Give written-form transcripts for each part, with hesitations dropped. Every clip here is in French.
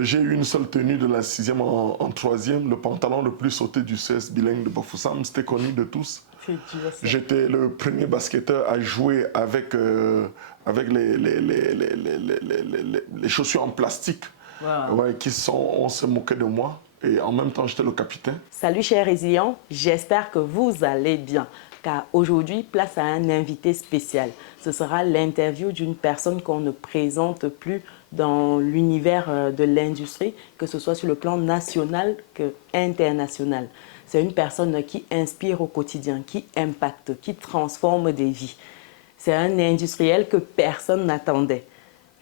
J'ai eu une seule tenue de la 6e en 3e, le pantalon le plus sauté du CS bilingue de Bafoussam, c'était connu de tous. J'étais le premier basketteur à jouer avec, avec les chaussures en plastique. Wow. Ouais, on se moquait de moi et en même temps j'étais le capitaine. Salut chers résilients, j'espère que vous allez bien car aujourd'hui place à un invité spécial. Ce sera l'interview d'une personne qu'on ne présente plus dans l'univers de l'industrie, que ce soit sur le plan national que international. C'est une personne qui inspire au quotidien, qui impacte, qui transforme des vies. C'est un industriel que personne n'attendait.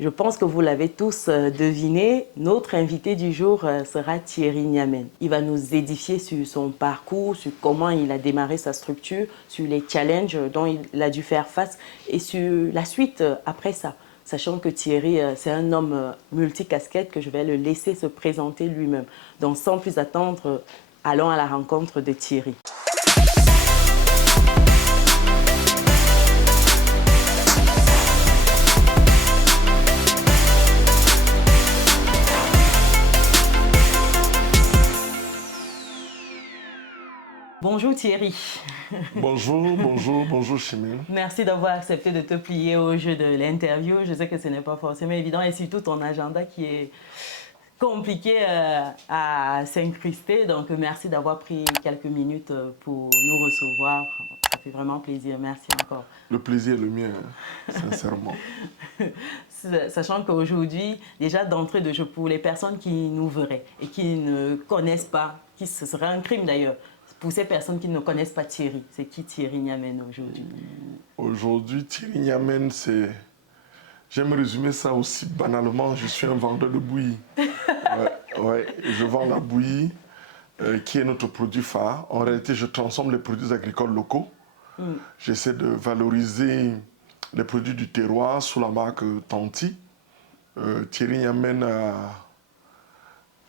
Je pense que vous l'avez tous deviné, notre invité du jour sera Thierry Niamen. Il va nous édifier sur son parcours, sur comment il a démarré sa structure, sur les challenges dont il a dû faire face et sur la suite après ça. Sachant que Thierry, c'est un homme multicasquette que je vais le laisser se présenter lui-même. Donc sans plus attendre, allons à la rencontre de Thierry. Bonjour Thierry. Bonjour Chimène. Merci d'avoir accepté de te plier au jeu de l'interview. Je sais que ce n'est pas forcément évident et surtout ton agenda qui est compliqué à s'incruster. Donc merci d'avoir pris quelques minutes pour nous recevoir. Ça fait vraiment plaisir. Merci encore. Le plaisir est le mien, sincèrement. Sachant qu'aujourd'hui, déjà d'entrée de jeu, pour les personnes qui nous verraient et qui ne connaissent pas, ce serait un crime d'ailleurs, pour ces personnes qui ne connaissent pas Thierry, c'est qui Thierry Niamen aujourd'hui? Aujourd'hui, Thierry Niamen, c'est... J'aime résumer ça aussi banalement, je suis un vendeur de bouillie. Ouais, je vends la bouillie, qui est notre produit phare. En réalité, je transforme les produits agricoles locaux. J'essaie de valoriser les produits du terroir sous la marque Tanti. Thierry Niamen,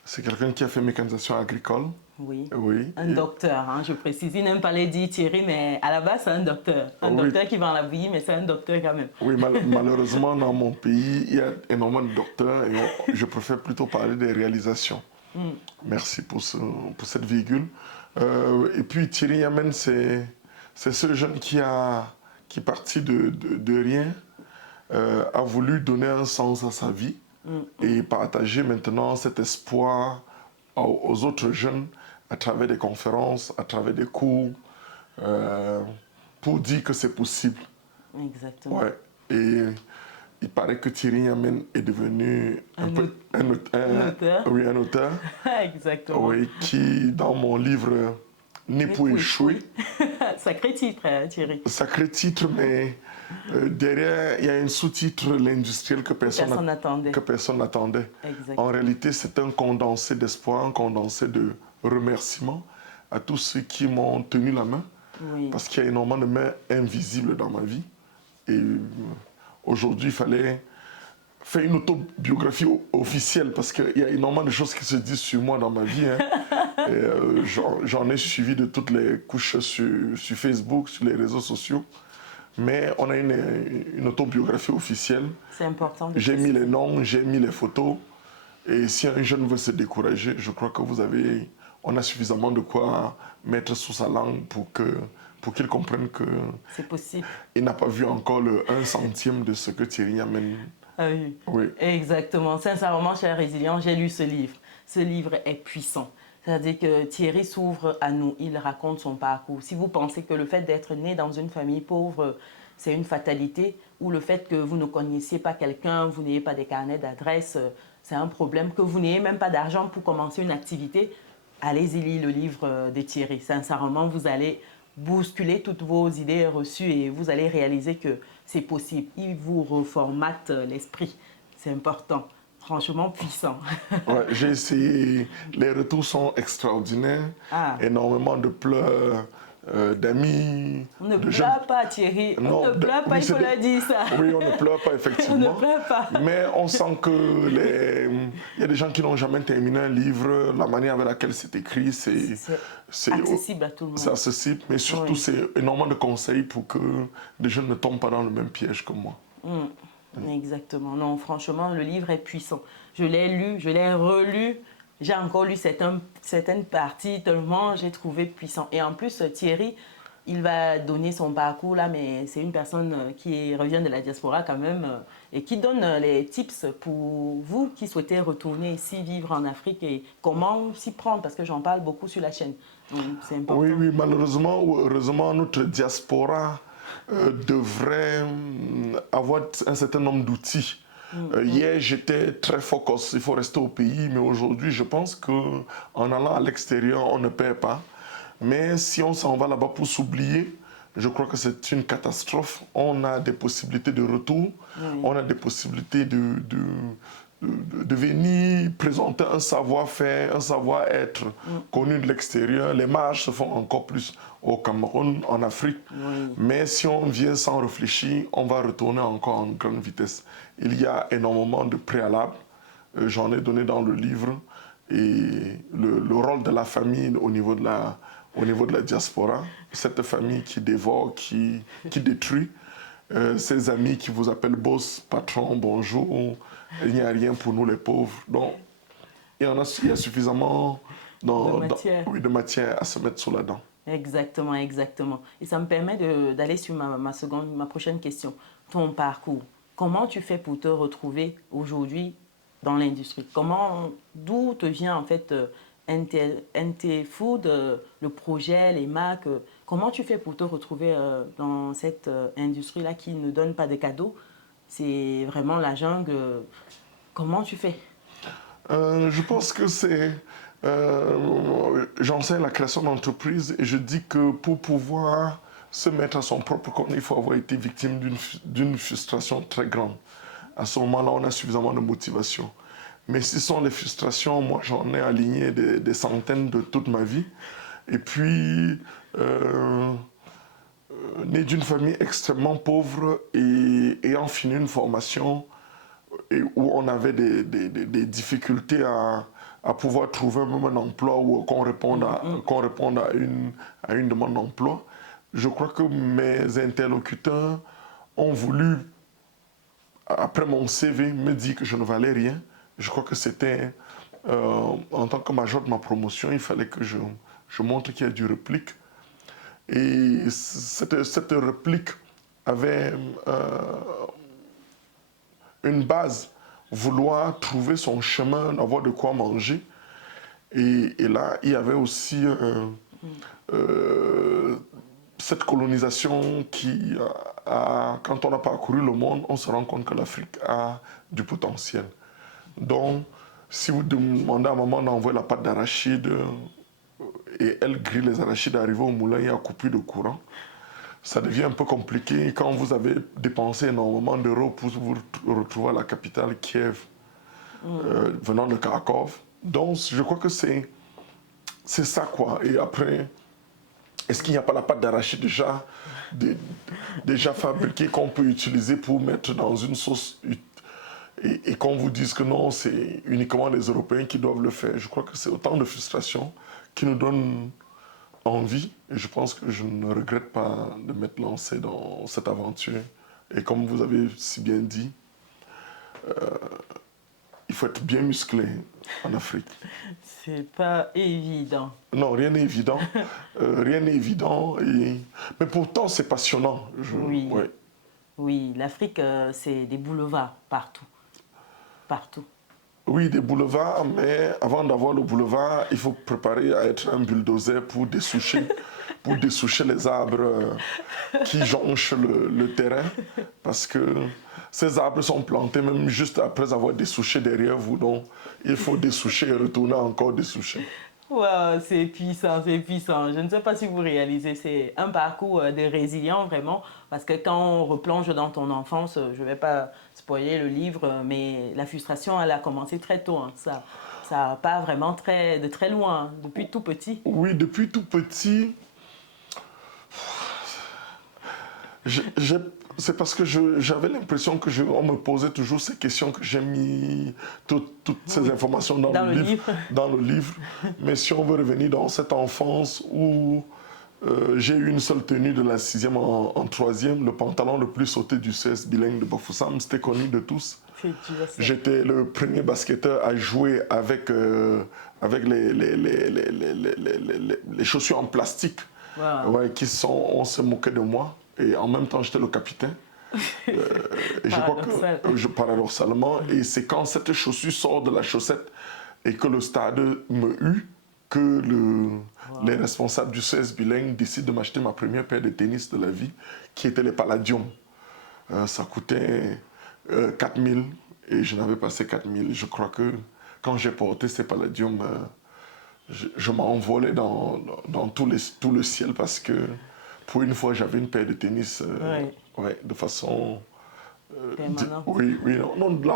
c'est quelqu'un qui a fait mécanisation agricole. Oui, oui. Un docteur, hein, je précise. Il n'aime pas les dire Thierry, mais à la base, c'est un docteur. Un docteur qui vend la bouillie, mais c'est un docteur quand même. Oui, malheureusement, dans mon pays, il y a énormément de docteurs et je préfère plutôt parler des réalisations. Merci pour cette virgule. Et puis, Thierry Niamen, c'est ce jeune qui est parti de rien, a voulu donner un sens à sa vie et partager maintenant cet espoir aux autres jeunes à travers des conférences, à travers des cours, pour dire que c'est possible. Exactement. Ouais. Et il paraît que Thierry Niamen est devenu un auteur. Oui, un auteur. Exactement. Oui, qui, dans mon livre Né pour échouer. Sacré titre, hein, Thierry. Sacré titre, mais derrière, il y a un sous-titre, l'industriel, que personne n'attendait. En réalité, c'est un condensé d'espoir, un condensé de remerciements à tous ceux qui m'ont tenu la main. Oui. Parce qu'il y a énormément de mains invisibles dans ma vie. Et aujourd'hui, il fallait faire une autobiographie officielle parce qu'il y a énormément de choses qui se disent sur moi dans ma vie. Hein. J'en ai suivi de toutes les couches sur Facebook, sur les réseaux sociaux. Mais on a une autobiographie officielle. C'est important. J'ai mis les noms, j'ai mis les photos. Et si un jeune veut se décourager, je crois que on a suffisamment de quoi mettre sous sa langue pour qu'il comprenne que c'est possible. Il n'a pas vu encore le 1 centième de ce que Thierry Niamen. Ah oui. Oui. Exactement. Sincèrement, cher résilient, j'ai lu ce livre. Ce livre est puissant. C'est-à-dire que Thierry s'ouvre à nous, il raconte son parcours. Si vous pensez que le fait d'être né dans une famille pauvre, c'est une fatalité, ou le fait que vous ne connaissiez pas quelqu'un, vous n'ayez pas des carnets d'adresse, c'est un problème, que vous n'ayez même pas d'argent pour commencer une activité, allez-y lire le livre de Thierry. Sincèrement, vous allez bousculer toutes vos idées reçues et vous allez réaliser que c'est possible. Il vous reformate l'esprit, c'est important. Franchement puissant. Ouais, j'ai essayé. Les retours sont extraordinaires. Énormément de pleurs, d'amis. On ne pleure pas, Thierry. On ne pleure pas, il faut le dire ça. Oui, on ne pleure pas, effectivement. On ne pleure pas. Mais on sent que il y a des gens qui n'ont jamais terminé un livre. La manière avec laquelle c'est écrit, c'est accessible à tout le monde. C'est accessible, mais surtout, c'est énormément de conseils pour que les jeunes ne tombent pas dans le même piège que moi. Exactement. Non, franchement, le livre est puissant. Je l'ai lu, je l'ai relu. J'ai encore lu certaines parties, tellement j'ai trouvé puissant. Et en plus, Thierry, il va donner son parcours là, mais c'est une personne qui revient de la diaspora quand même et qui donne les tips pour vous qui souhaitez retourner ici, vivre en Afrique et comment s'y prendre, parce que j'en parle beaucoup sur la chaîne. Donc, c'est important. Oui, oui, malheureusement ou heureusement, notre diaspora devrait avoir un certain nombre d'outils. Hier, j'étais très focus, il faut rester au pays, mais aujourd'hui, je pense qu'en allant à l'extérieur, on ne perd pas. Mais si on s'en va là-bas pour s'oublier, je crois que c'est une catastrophe. On a des possibilités de retour, on a des possibilités de venir présenter un savoir-faire, un savoir-être connu de l'extérieur. Les marches se font encore plus au Cameroun, en Afrique. Mais si on vient sans réfléchir, on va retourner encore en grande vitesse. Il y a énormément de préalables. J'en ai donné dans le livre. Et le rôle de la famille au niveau de la diaspora, cette famille qui dévore, qui détruit, ces amis qui vous appellent boss, patron, bonjour, il n'y a rien pour nous les pauvres. Donc, il y a suffisamment de matière à se mettre sous la dent. Exactement, exactement. Et ça me permet d'aller sur ma prochaine question. Ton parcours, comment tu fais pour te retrouver aujourd'hui dans l'industrie? D'où te vient en fait NT Food, le projet, les marques? Comment tu fais pour te retrouver dans cette industrie-là qui ne donne pas de cadeaux? C'est vraiment la jungle. Comment tu fais? Je pense que c'est... j'enseigne la création d'entreprise et je dis que pour pouvoir se mettre à son propre compte, il faut avoir été victime d'une frustration très grande. À ce moment-là, on a suffisamment de motivation. Mais ce sont les frustrations, moi j'en ai aligné des centaines de toute ma vie. Et puis, né d'une famille extrêmement pauvre et ayant fini une formation où on avait des difficultés à pouvoir trouver même un emploi ou qu'on réponde à une demande d'emploi, je crois que mes interlocuteurs ont voulu, après mon CV, me dire que je ne valais rien. Je crois que c'était, en tant que major de ma promotion, il fallait que je montre qu'il y a du réplique. Et cette réplique avait une base, vouloir trouver son chemin, avoir de quoi manger. Et là, il y avait aussi cette colonisation qui, quand on a parcouru le monde, on se rend compte que l'Afrique a du potentiel. Donc, si vous demandez à maman d'envoyer la pâte d'arachide et elle grille les arachides, arriver au moulin, il y a coupure de courant, ça devient un peu compliqué quand vous avez dépensé énormément d'euros pour vous retrouver à la capitale, Kiev, venant de Kharkov. Donc, je crois que c'est ça, quoi. Et après, est-ce qu'il n'y a pas la pâte d'arachide déjà fabriquée qu'on peut utiliser pour mettre dans une sauce et qu'on vous dise que non, c'est uniquement les Européens qui doivent le faire? Je crois que c'est autant de frustration qui nous donne envie, et je pense que je ne regrette pas de m'être lancé dans cette aventure. Et comme vous avez si bien dit, il faut être bien musclé en Afrique. C'est pas évident. Non, rien n'est évident. Rien n'est évident. Mais pourtant, c'est passionnant. Oui, ouais. Oui, l'Afrique, c'est des boulevards partout. Partout. Oui, des boulevards, mais avant d'avoir le boulevard, il faut préparer à être un bulldozer pour dessoucher les arbres qui jonchent le terrain. Parce que ces arbres sont plantés même juste après avoir dessouché derrière vous. Donc, il faut dessoucher et retourner encore dessoucher. Wow, c'est puissant, c'est puissant. Je ne sais pas si vous réalisez, c'est un parcours de résilient vraiment, parce que quand on replonge dans ton enfance, je ne vais pas spoiler le livre, mais la frustration, elle a commencé très tôt. Hein. Ça part vraiment de très loin, hein, depuis tout petit. Oui, depuis tout petit. C'est parce que j'avais l'impression qu'on me posait toujours ces questions que j'ai mis toutes ces informations dans le livre. Mais si on veut revenir dans cette enfance où J'ai eu une seule tenue de la 6e en 3e, le pantalon le plus sauté du CS bilingue de Bafoussam, c'était connu de tous. J'étais le premier basketteur à jouer avec, avec les chaussures en plastique. Wow. Ouais, on se moquait de moi. Et en même temps, j'étais le capitaine. Et je crois que, paradoxalement, et c'est quand cette chaussure sort de la chaussette et que le stade me eut, que les responsables du CS bilingue décident de m'acheter ma première paire de tennis de la vie, qui était les Palladium. Ça coûtait 4 000 et je n'avais pas ces 4 000. Je crois que quand j'ai porté ces Palladium, je m'envolais dans tout le ciel parce que pour une fois, j'avais une paire de tennis de façon... oui, non, de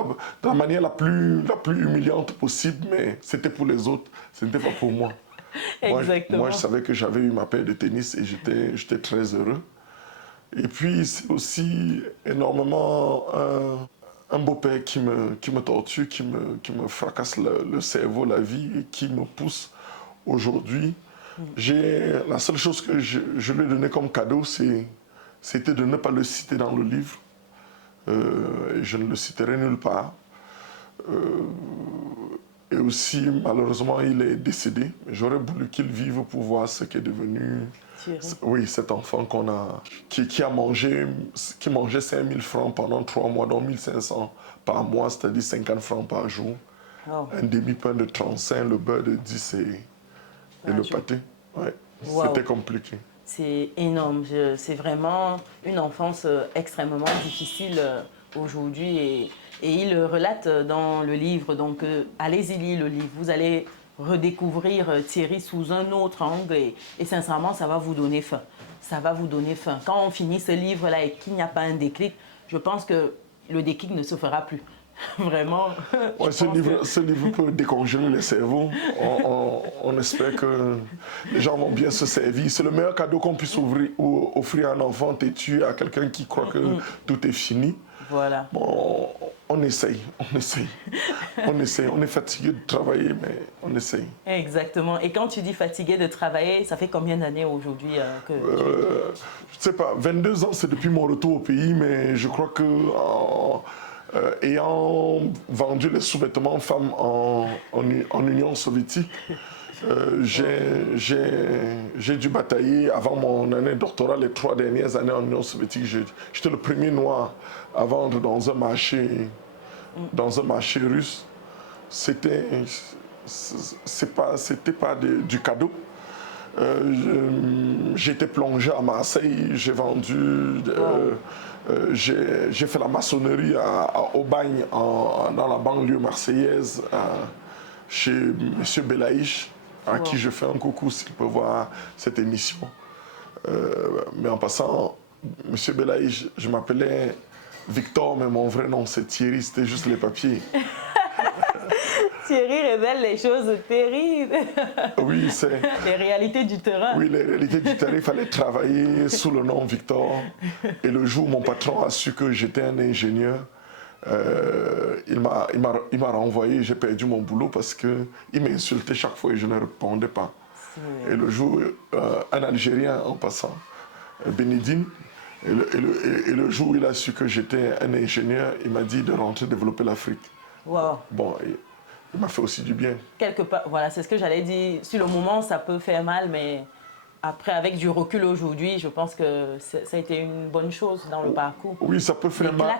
la manière la plus humiliante possible, mais c'était pour les autres, ce n'était pas pour moi. Moi, je savais que j'avais eu ma paire de tennis et j'étais très heureux. Et puis, c'est aussi énormément un beau-père qui me torture, qui me fracasse le cerveau, la vie, et qui me pousse aujourd'hui. La seule chose que je lui ai donnée comme cadeau, c'était de ne pas le citer dans le livre. Et je ne le citerai nulle part. Et aussi, malheureusement, il est décédé. J'aurais voulu qu'il vive pour voir ce qu'est devenu cet enfant qui mangeait 5 000 francs pendant 3 mois, donc 1 500 par mois, c'est-à-dire 50 francs par jour. Oh. Un demi-pain de 35, le beurre de 10 et le pâté. Ouais. Wow. C'était compliqué. C'est énorme. C'est vraiment une enfance extrêmement difficile aujourd'hui et il le relate dans le livre. Donc, allez-y lire le livre. Vous allez redécouvrir Thierry sous un autre angle et sincèrement, ça va vous donner faim. Ça va vous donner faim. Quand on finit ce livre-là et qu'il n'y a pas un déclic, je pense que le déclic ne se fera plus. Vraiment. Ouais, ce livre peut décongeler les cerveaux. On espère que les gens vont bien se servir. C'est le meilleur cadeau qu'on puisse offrir à un enfant têtu, à quelqu'un qui croit que tout est fini. Voilà. Bon, on essaye. On est fatigué de travailler, mais on essaye. Exactement. Et quand tu dis fatigué de travailler, ça fait combien d'années aujourd'hui que je ne sais pas, 22 ans, c'est depuis mon retour au pays, mais je crois que... ayant vendu les sous-vêtements femmes en Union soviétique, j'ai dû batailler avant mon année doctorale, les 3 dernières années en Union soviétique. J'étais le premier noir à vendre dans un marché russe. C'était pas du cadeau. J'étais plongé à Marseille, j'ai vendu... j'ai fait la maçonnerie à Aubagne, dans la banlieue marseillaise, chez M. Belaïch, à qui je fais un coucou s'il peut voir cette émission. Mais en passant, M. Belaïch, je m'appelais Victor, mais mon vrai nom c'est Thierry, c'était juste les papiers. Thierry révèle les choses terribles. Oui, c'est... Les réalités du terrain. Oui, les réalités du terrain. Il fallait travailler sous le nom Victor. Et le jour où mon patron a su que j'étais un ingénieur, il m'a renvoyé. J'ai perdu mon boulot parce qu'il m'insultait chaque fois et je ne répondais pas. Et le jour, un Algérien en passant, Bénédine, et le jour où il a su que j'étais un ingénieur, il m'a dit de rentrer développer l'Afrique. Wow. Bon, il m'a fait aussi du bien. Quelque part, voilà, c'est ce que j'allais dire. Sur le moment, ça peut faire mal, mais après, avec du recul aujourd'hui, je pense que ça a été une bonne chose dans le parcours. Oui, ça peut faire mal.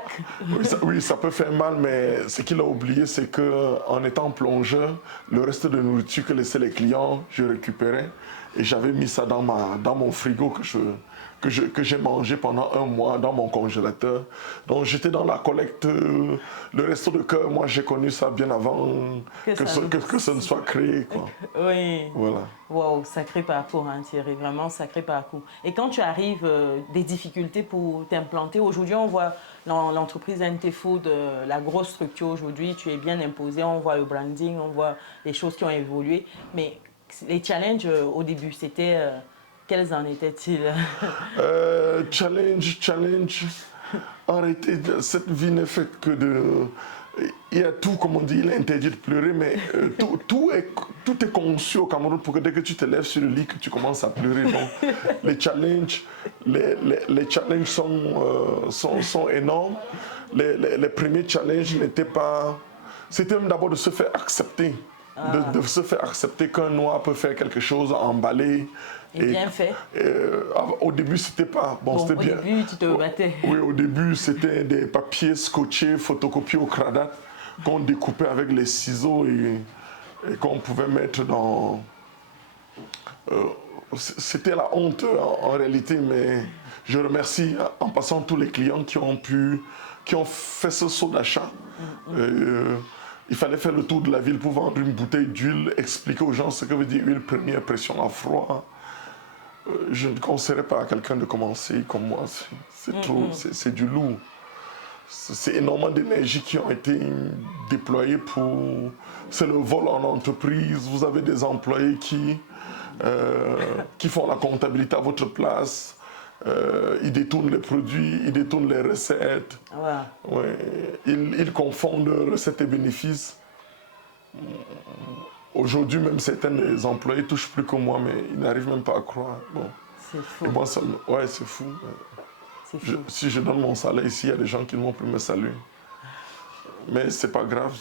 Oui, ça peut faire mal, mais ce qu'il a oublié, c'est qu'en étant plongeur, le reste de nourriture que laissaient les clients, je récupérais et j'avais mis ça dans mon frigo que j'ai mangé pendant 1 mois dans mon congélateur. Donc j'étais dans la collecte. Le resto de cœur, moi j'ai connu ça bien avant que ça ne soit créé, quoi. Oui. Voilà. Wow, sacré parcours, hein, Thierry, vraiment sacré parcours. Et quand tu arrives, des difficultés pour t'implanter, aujourd'hui on voit l'entreprise NT Food, la grosse structure aujourd'hui, tu es bien imposé, on voit le branding, on voit les choses qui ont évolué. Mais les challenges au début, c'était... quels en étaient-ils? Challenge. Arrêtez, cette vie n'est faite que il y a tout, comme on dit, il est interdit de pleurer, mais tout est conçu au Cameroun pour que dès que tu te lèves sur le lit, que tu commences à pleurer. Donc, les challenges sont énormes. Les premiers challenges n'étaient pas... C'était même d'abord de se faire accepter. De se faire accepter qu'un noir peut faire quelque chose, emballer. Et bien fait. Au début, c'était pas... Bon, c'était bien. Au début, tu te battais. Oui, au début, c'était des papiers scotchés, photocopiés au cradat, qu'on découpait avec les ciseaux et qu'on pouvait mettre dans... c'était la honte en réalité, mais je remercie en passant tous les clients qui ont fait ce saut d'achat. Il fallait faire le tour de la ville pour vendre une bouteille d'huile, expliquer aux gens ce que veut dire huile première pression à froid. Je ne conseillerais pas à quelqu'un de commencer comme moi. C'est trop, c'est du lourd. C'est énormément d'énergie qui ont été déployées pour... C'est le vol en entreprise. Vous avez des employés qui font la comptabilité à votre place. Ils détournent les produits, ils détournent les recettes. Ouais, ils confondent recettes et bénéfices. Aujourd'hui, même certains des employés touchent plus que moi, mais ils n'arrivent même pas à croire. Bon. C'est fou. Et moi, ouais, c'est fou. Si je donne mon salaire ici, il y a des gens qui ne vont plus me saluer. Mais c'est pas grave,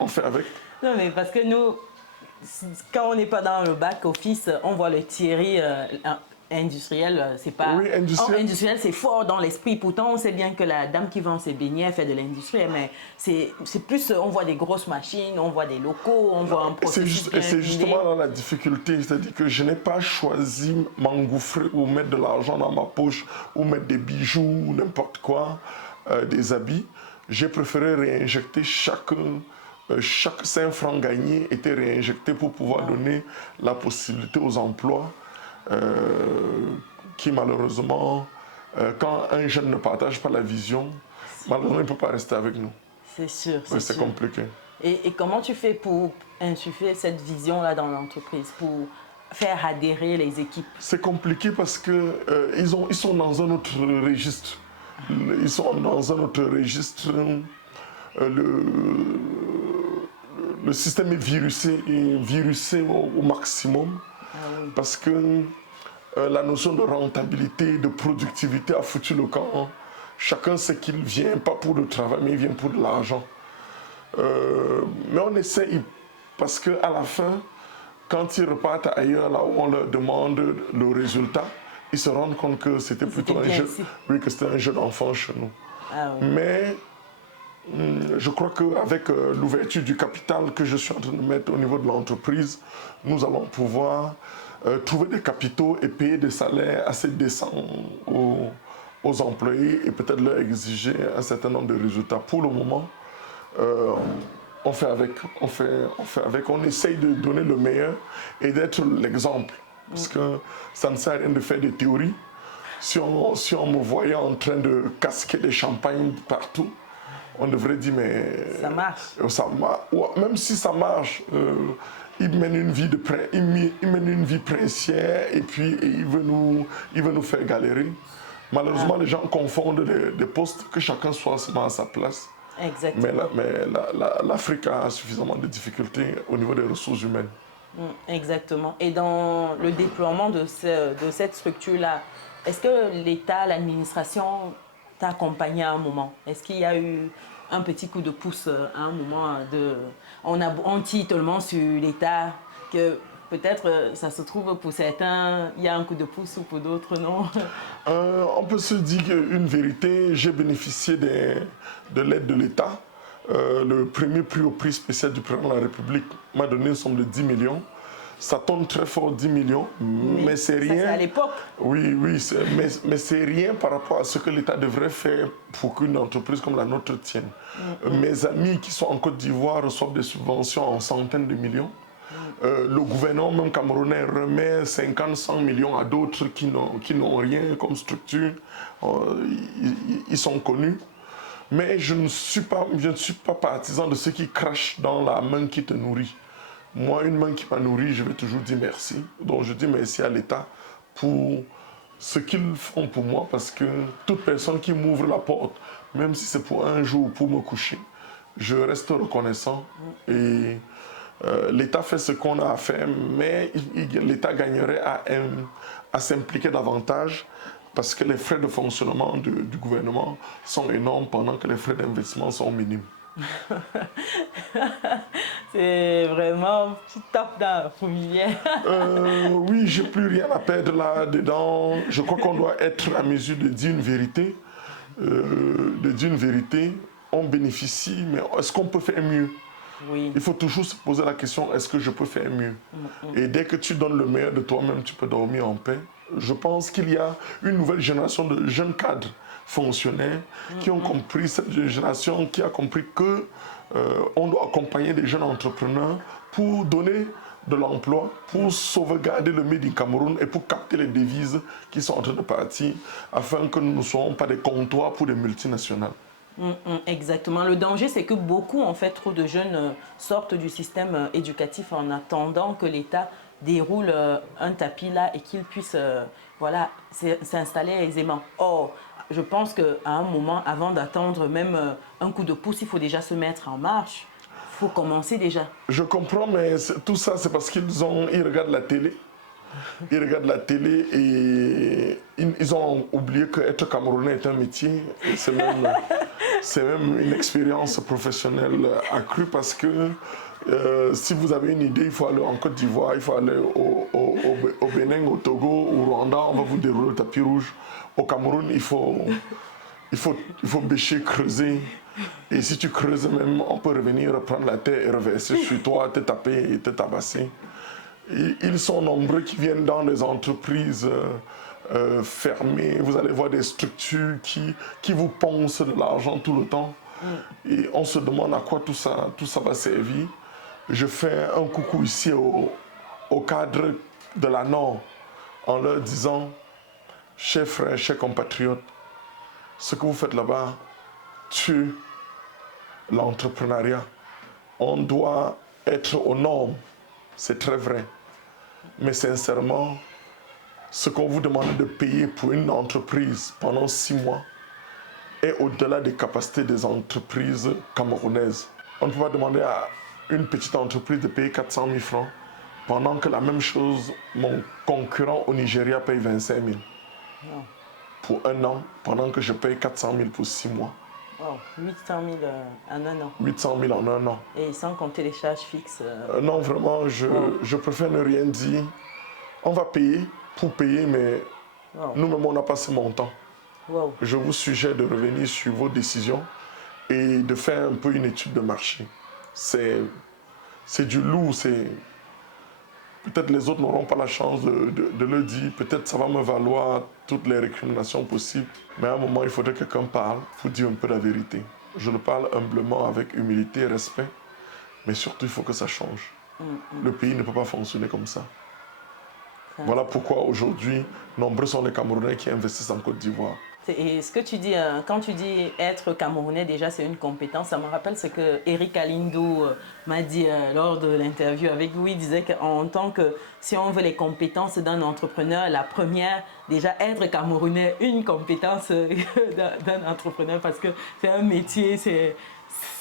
on fait avec. Non, mais parce que nous, quand on n'est pas dans le back office, on voit le Thierry industriel, c'est pas... Oui, industriel, c'est fort dans l'esprit. Pourtant, on sait bien que la dame qui vend ses beignets fait de l'industriel, mais c'est plus, on voit des grosses machines, on voit des locaux, on voit un processus. C'est justement là la difficulté, c'est-à-dire que je n'ai pas choisi m'engouffrer ou mettre de l'argent dans ma poche ou mettre des bijoux ou n'importe quoi, des habits. J'ai préféré réinjecter chaque 5 francs gagnés était réinjecté pour pouvoir donner la possibilité aux emplois qui malheureusement, quand un jeune ne partage pas la vision, malheureusement il ne peut pas rester avec nous. C'est sûr. C'est compliqué. Et comment tu fais pour insuffler cette vision-là dans l'entreprise, pour faire adhérer les équipes? C'est compliqué parce qu'ils sont dans un autre registre. Ils sont dans un autre registre. Le système est virusé au maximum. Parce que la notion de rentabilité, de productivité a foutu le camp. Chacun sait qu'il ne vient pas pour le travail, mais il vient pour de l'argent. Mais on essaie, parce qu'à la fin, quand ils repartent ailleurs, là où on leur demande le résultat, ils se rendent compte que c'était plutôt que c'était un jeu d'enfant chez nous. Mais je crois qu'avec l'ouverture du capital que je suis en train de mettre au niveau de l'entreprise, nous allons pouvoir trouver des capitaux et payer des salaires assez décents aux employés et peut-être leur exiger un certain nombre de résultats. Pour le moment, on fait avec, on essaye de donner le meilleur et d'être l'exemple. Parce que ça ne sert à rien de faire des théories. Si on me voyait en train de casquer des champagnes partout, on devrait dire, mais... Ça marche. Même si ça marche, il mène une vie princière et puis il veut nous faire galérer. Malheureusement, les gens confondent des postes, que chacun soit à sa place. Exactement. Mais l'Afrique a suffisamment de difficultés au niveau des ressources humaines. Exactement. Et dans le déploiement de cette structure-là, est-ce que l'État, l'administration t'a accompagné à un moment? Est-ce qu'il y a eu un petit coup de pouce à un moment on tire tellement sur l'État que peut-être ça se trouve pour certains, il y a un coup de pouce ou pour d'autres, non? On peut se dire une vérité, j'ai bénéficié de l'aide de l'État. Le premier prix au prix spécial du président de la République m'a donné une somme de 10 millions. Ça tombe très fort, 10 millions, mais c'est rien. C'est à l'époque. Oui, mais c'est rien par rapport à ce que l'État devrait faire pour qu'une entreprise comme la nôtre tienne. Mes amis qui sont en Côte d'Ivoire reçoivent des subventions en centaines de millions. Le gouvernement même camerounais remet 50, 100 millions à d'autres qui n'ont rien comme structure. Ils sont connus. Mais je ne suis pas partisan de ceux qui crachent dans la main qui te nourrit. Moi, une main qui m'a nourri, je vais toujours dire merci. Donc je dis merci à l'État pour ce qu'ils font pour moi, parce que toute personne qui m'ouvre la porte, même si c'est pour un jour pour me coucher, je reste reconnaissant. Et l'État fait ce qu'on a à faire, mais l'État gagnerait à s'impliquer davantage parce que les frais de fonctionnement du gouvernement sont énormes pendant que les frais d'investissement sont minimes. C'est vraiment, tu tapes dans la fourmilière. Oui, j'ai plus rien à perdre là-dedans. Je crois qu'on doit être à mesure de dire une vérité. On bénéficie, mais est-ce qu'on peut faire mieux? Oui. Il faut toujours se poser la question, est-ce que je peux faire mieux? Et dès que tu donnes le meilleur de toi-même, tu peux dormir en paix. Je pense qu'il y a une nouvelle génération de jeunes cadres fonctionnaires qui ont compris, cette génération qui a compris que on doit accompagner des jeunes entrepreneurs pour donner de l'emploi, pour sauvegarder le Made in Cameroun et pour capter les devises qui sont en train de partir afin que nous ne soyons pas des comptoirs pour des multinationales. Exactement. Le danger, c'est que beaucoup, en fait, trop de jeunes sortent du système éducatif en attendant que l'État déroule un tapis là et qu'ils puissent voilà, s'installer aisément. Or, je pense qu'à un moment, avant d'attendre même un coup de pouce, il faut déjà se mettre en marche. Il faut commencer déjà. Je comprends, mais tout ça, c'est parce qu'ils regardent la télé. Ils regardent la télé et ils ont oublié qu'être Camerounais est un métier. C'est même une expérience professionnelle accrue parce que si vous avez une idée, il faut aller en Côte d'Ivoire, il faut aller au Bénin, au Togo, au Rwanda, on va vous dérouler le tapis rouge. Au Cameroun, il faut bêcher, creuser. Et si tu creuses même, on peut revenir prendre la terre et reverser sur toi, te taper et te tabasser. Et ils sont nombreux qui viennent dans des entreprises fermées. Vous allez voir des structures qui vous poncent de l'argent tout le temps. Et on se demande à quoi tout ça va servir. Je fais un coucou ici au cadre de la Nord en leur disant, chers frères, chers compatriotes, ce que vous faites là-bas tue l'entrepreneuriat. On doit être aux normes, c'est très vrai. Mais sincèrement, ce qu'on vous demande de payer pour une entreprise pendant 6 mois est au-delà des capacités des entreprises camerounaises. On ne peut pas demander à une petite entreprise de payer 400 000 francs pendant que la même chose, mon concurrent au Nigeria paye 25 000 pour un an, pendant que je paye 400 000 pour 6 mois. Oh, 800 000 en un an. 800 000 en un an. Et sans compter les charges fixes. Non, vraiment, je préfère ne rien dire. On va payer pour payer, mais nous-mêmes, on n'a pas ce montant. Je vous suggère de revenir sur vos décisions et de faire un peu une étude de marché. C'est du lourd. Peut-être les autres n'auront pas la chance de le dire. Peut-être ça va me valoir toutes les récriminations possibles. Mais à un moment, il faudrait que quelqu'un parle pour dire un peu la vérité. Je le parle humblement, avec humilité et respect. Mais surtout, il faut que ça change. Le pays ne peut pas fonctionner comme ça. Voilà pourquoi aujourd'hui, nombreux sont les Camerounais qui investissent en Côte d'Ivoire. Et ce que tu dis, quand tu dis être Camerounais, déjà c'est une compétence. Ça me rappelle ce que Eric Alindo m'a dit lors de l'interview avec vous. Il disait qu'en tant que, si on veut les compétences d'un entrepreneur, la première, déjà être Camerounais, une compétence d'un entrepreneur parce que c'est un métier, c'est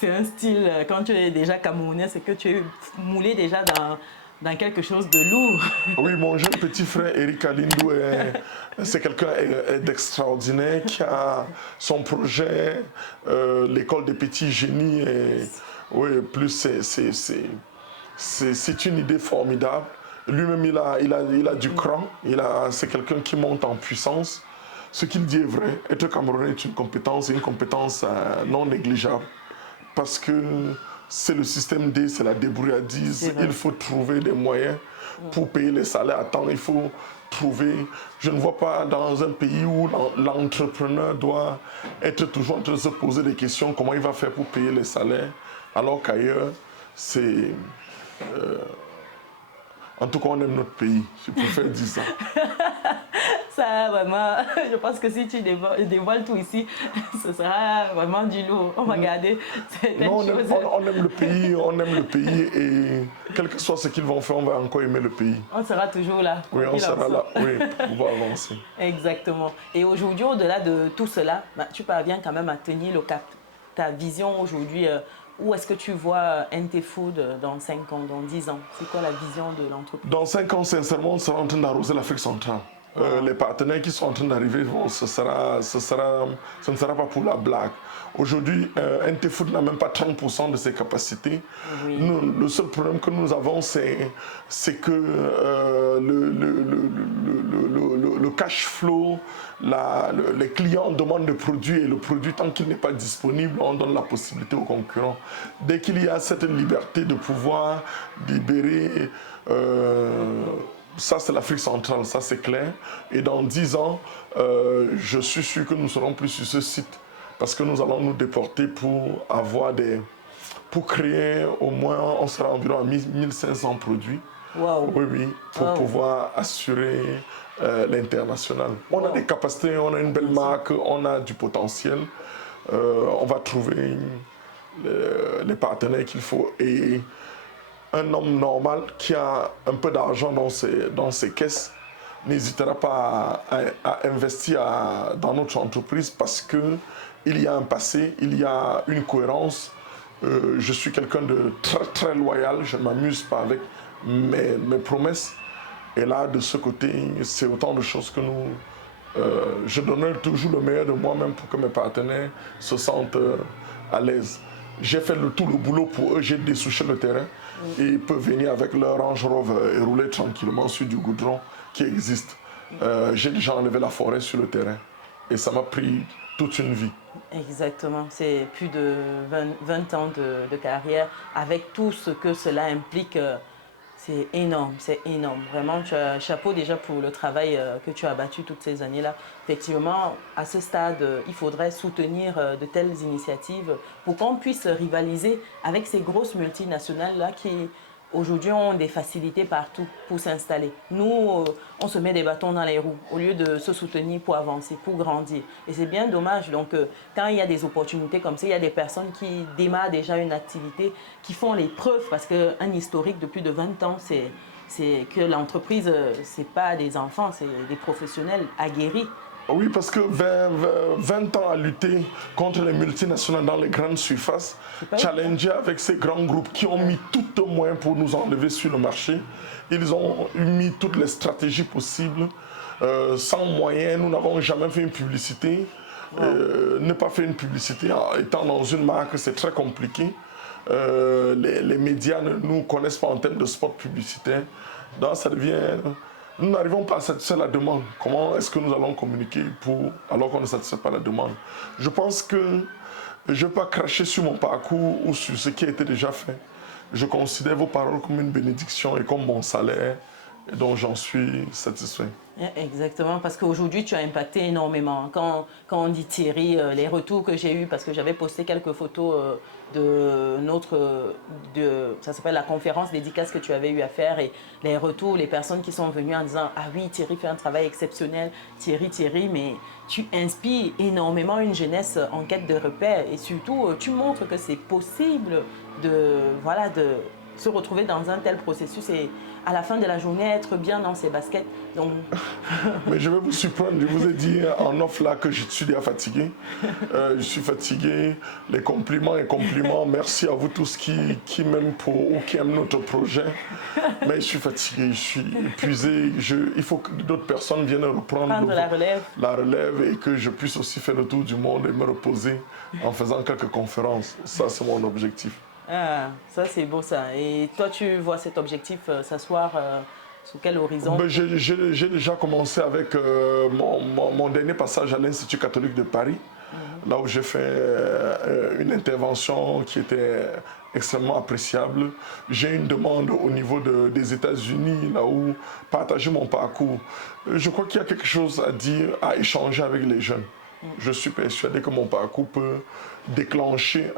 un style. Quand tu es déjà Camerounais, c'est que tu es moulé déjà dans quelque chose de lourd. Oui, mon jeune petit frère Eric Alindo, c'est quelqu'un d'extraordinaire qui a son projet, l'école des petits génies. Oui, plus c'est une idée formidable. Lui-même, il a du cran, c'est quelqu'un qui monte en puissance. Ce qu'il dit est vrai, être Camerounais est une compétence, et une compétence non négligeable. Parce que c'est le système D, c'est la débrouillardise. Il faut trouver des moyens pour payer les salaires à temps. Il faut trouver... Je ne vois pas dans un pays où l'entrepreneur doit être toujours en train de se poser des questions, comment il va faire pour payer les salaires, alors qu'ailleurs, c'est... En tout cas, on aime notre pays. Je préfère dire ça. Ça, vraiment, je pense que si tu dévoiles tout ici, ce sera vraiment du lourd. On va garder certaines choses. On aime le pays et quel que soit ce qu'ils vont faire, on va encore aimer le pays. On sera toujours là. Oui, on sera là, oui, pour pouvoir avancer. Exactement. Et aujourd'hui, au-delà de tout cela, tu parviens quand même à tenir le cap. Ta vision aujourd'hui Où est-ce que tu vois NT-Food dans 5 ans, dans 10 ans? C'est quoi la vision de l'entreprise? Dans 5 ans, sincèrement, on sera en train d'arroser l'Afrique centrale. Les partenaires qui sont en train d'arriver, ce ne sera pas pour la blague. Aujourd'hui, NT-Food n'a même pas 30% de ses capacités. Oui. Le seul problème que nous avons, c'est que le cash flow, les clients demandent le produit et le produit, tant qu'il n'est pas disponible, on donne la possibilité aux concurrents. Dès qu'il y a cette liberté de pouvoir libérer... ça, c'est l'Afrique centrale, ça c'est clair. Et dans 10 ans, je suis sûr que nous serons plus sur ce site parce que nous allons nous déporter pour créer au moins, on sera environ à 1500 produits. Wow. Oui, pour pouvoir assurer l'international. On a des capacités, on a une belle marque, on a du potentiel. On va trouver les partenaires qu'il faut. Et un homme normal qui a un peu d'argent dans ses caisses n'hésitera pas à investir dans notre entreprise parce qu'il y a un passé, il y a une cohérence. Je suis quelqu'un de très très loyal, je ne m'amuse pas avec mes promesses. Et là, de ce côté, c'est autant de choses que je donnerai toujours le meilleur de moi-même pour que mes partenaires se sentent à l'aise. J'ai fait tout le boulot pour eux, j'ai dessouché le terrain et ils peuvent venir avec leur Range Rover et rouler tranquillement sur du goudron qui existe. J'ai déjà enlevé la forêt sur le terrain et ça m'a pris toute une vie. Exactement, c'est plus de 20 ans de carrière avec tout ce que cela implique. C'est énorme, c'est énorme. Vraiment, chapeau déjà pour le travail que tu as battu toutes ces années-là. Effectivement, à ce stade, il faudrait soutenir de telles initiatives pour qu'on puisse rivaliser avec ces grosses multinationales-là qui, aujourd'hui, ont des facilités partout pour s'installer. Nous, on se met des bâtons dans les roues au lieu de se soutenir pour avancer, pour grandir. Et c'est bien dommage. Donc, quand il y a des opportunités comme ça, il y a des personnes qui démarrent déjà une activité, qui font les preuves, parce qu'un historique de plus de 20 ans, c'est que l'entreprise, ce n'est pas des enfants, c'est des professionnels aguerris. Oui, parce que 20 ans à lutter contre les multinationales dans les grandes surfaces, challenger avec ces grands groupes qui ont mis tout le moyen pour nous enlever sur le marché. Ils ont mis toutes les stratégies possibles. Sans moyens, nous n'avons jamais fait une publicité. Ne pas faire une publicité étant dans une marque, c'est très compliqué. Les médias ne nous connaissent pas en termes de spot publicitaire. Donc ça devient... Nous n'arrivons pas à satisfaire la demande. Comment est-ce que nous allons communiquer alors qu'on ne satisfait pas la demande? Je pense que je ne vais pas cracher sur mon parcours ou sur ce qui a été déjà fait. Je considère vos paroles comme une bénédiction et comme mon salaire, dont j'en suis satisfait. Exactement, parce qu'aujourd'hui, tu as impacté énormément. Quand on dit Thierry, les retours que j'ai eus, parce que j'avais posté quelques photos ça s'appelle la conférence dédicace que tu avais eu à faire, et les retours, les personnes qui sont venues en disant « Ah oui, Thierry fait un travail exceptionnel, Thierry, mais tu inspires énormément une jeunesse en quête de repères, et surtout, tu montres que c'est possible de se retrouver dans un tel processus et à la fin de la journée être bien dans ses baskets. Donc... Mais je vais vous surprendre, je vous ai dit en off là que je suis déjà fatigué. Je suis fatigué, les compliments et compliments, merci à vous tous qui m'aiment ou qui aiment notre projet. Mais je suis fatigué, je suis épuisé, il faut que d'autres personnes viennent reprendre la relève et que je puisse aussi faire le tour du monde et me reposer en faisant quelques conférences. Ça, c'est mon objectif. Ah, ça c'est beau ça. Et toi, tu vois cet objectif s'asseoir sous quel horizon? J'ai déjà commencé avec mon dernier passage à l'Institut catholique de Paris, là où j'ai fait une intervention qui était extrêmement appréciable. J'ai une demande au niveau des États-Unis, là où partager mon parcours. Je crois qu'il y a quelque chose à dire, à échanger avec les jeunes. Je suis persuadé que mon parcours peut déclencher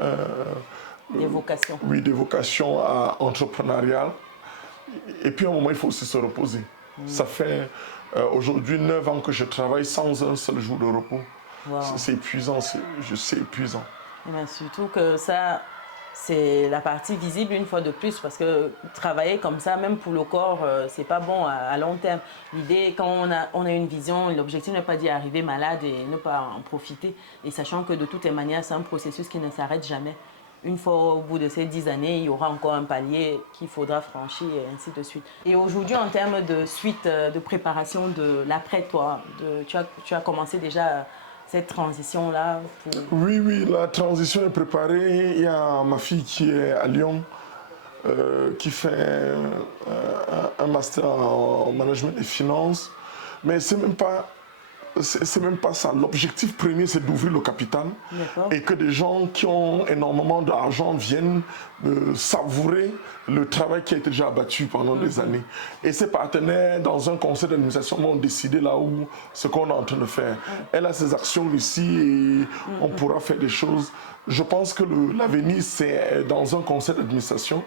des vocations. Oui, des vocations entrepreneuriales. Et puis à un moment, il faut aussi se reposer. Ça fait aujourd'hui 9 ans que je travaille sans un seul jour de repos. Wow. C'est épuisant, c'est épuisant. Mais surtout que ça, c'est la partie visible une fois de plus, parce que travailler comme ça, même pour le corps, c'est pas bon à long terme. L'idée, quand on a une vision, l'objectif n'est pas d'y arriver malade et ne pas en profiter. Et sachant que de toutes les manières, c'est un processus qui ne s'arrête jamais. une fois au bout de ces 10 années, il y aura encore un palier qu'il faudra franchir et ainsi de suite. Et aujourd'hui, en termes de suite, de préparation de l'après, toi, tu as commencé déjà cette transition-là pour... Oui, la transition est préparée. Il y a ma fille qui est à Lyon, qui fait un master en management des finances. Mais c'est même pas ça. L'objectif premier, c'est d'ouvrir le capital et que des gens qui ont énormément d'argent viennent savourer le travail qui a été déjà abattu pendant des années. Et ses partenaires, dans un conseil d'administration, vont décider là où ce qu'on est en train de faire. Elle a ses actions ici et on pourra faire des choses. Je pense que l'avenir, c'est dans un conseil d'administration,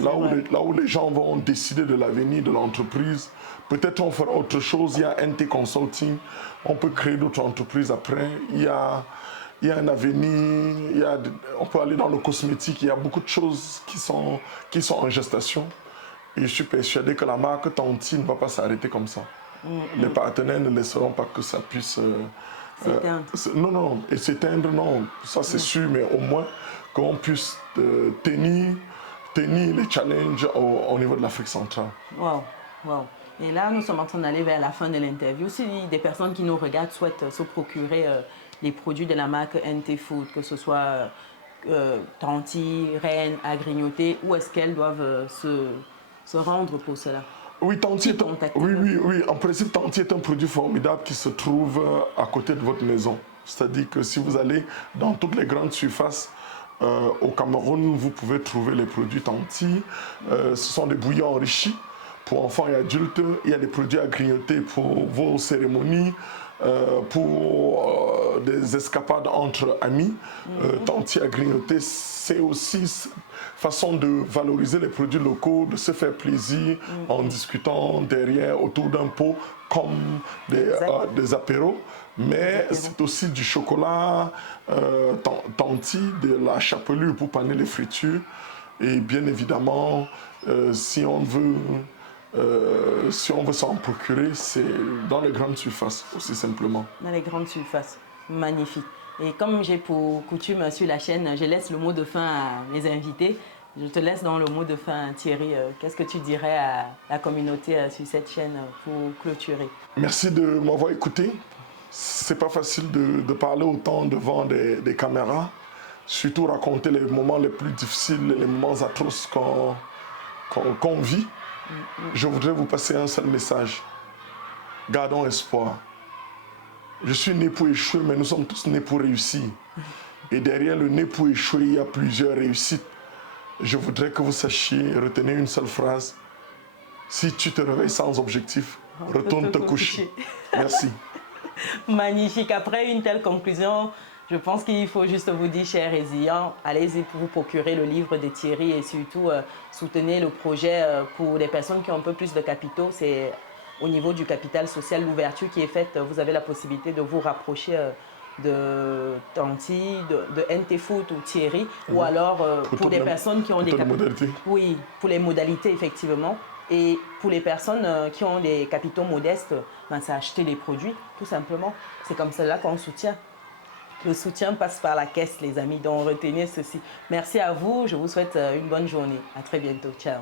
là où les gens vont décider de l'avenir de l'entreprise. Peut-être on fera autre chose, il y a NT Consulting, on peut créer d'autres entreprises après, il y a un avenir, on peut aller dans le cosmétique, il y a beaucoup de choses qui sont en gestation. Et je suis persuadé que la marque Tanti ne va pas s'arrêter comme ça. Les partenaires ne laisseront pas que ça puisse... non, et s'éteindre, non, ça c'est sûr, mais au moins qu'on puisse tenir les challenges au niveau de l'Afrique centrale. Wow. Et là, nous sommes en train d'aller vers la fin de l'interview. Si des personnes qui nous regardent souhaitent se procurer les produits de la marque NT Food, que ce soit Tanti, Reine, à grignoter, où est-ce qu'elles doivent se rendre pour cela? Oui, Tanti oui. En principe, Tanti est un produit formidable qui se trouve à côté de votre maison. C'est-à-dire que si vous allez dans toutes les grandes surfaces au Cameroun, vous pouvez trouver les produits Tanti. Ce sont des bouillons enrichis pour enfants et adultes. Il y a des produits à grignoter pour vos cérémonies, pour des escapades entre amis. Tanti à grignoter, c'est aussi une façon de valoriser les produits locaux, de se faire plaisir en discutant derrière, autour d'un pot, comme des apéros. Mais c'est aussi du chocolat Tanti, de la chapelure pour paner les fritures. Et bien évidemment, si on veut s'en procurer, c'est dans les grandes surfaces, aussi simplement. Dans les grandes surfaces, magnifique. Et comme j'ai pour coutume sur la chaîne, je laisse le mot de fin à mes invités. Je te laisse dans le mot de fin, Thierry. Qu'est-ce que tu dirais à la communauté sur cette chaîne pour clôturer? Merci de m'avoir écouté. C'est pas facile de parler autant devant des caméras, surtout raconter les moments les plus difficiles, les moments atroces qu'on vit. Je voudrais vous passer un seul message. Gardons espoir. Je suis né pour échouer, mais nous sommes tous nés pour réussir. Et derrière le né pour échouer, il y a plusieurs réussites. Je voudrais que vous sachiez, retenez une seule phrase. Si tu te réveilles sans objectif, retourne te coucher. Merci. Magnifique. Après une telle conclusion, je pense qu'il faut juste vous dire, chers résilients, allez-y pour vous procurer le livre de Thierry et surtout soutenez le projet pour les personnes qui ont un peu plus de capitaux. C'est au niveau du capital social, l'ouverture qui est faite. Vous avez la possibilité de vous rapprocher de Tanti, de NT Food ou Thierry, ou alors pour des personnes qui ont des capitaux. Oui, pour les modalités, effectivement. Et pour les personnes qui ont des capitaux modestes, c'est acheter les produits, tout simplement. C'est comme cela qu'on soutient. Le soutien passe par la caisse, les amis, donc retenez ceci. Merci à vous, je vous souhaite une bonne journée. À très bientôt. Ciao.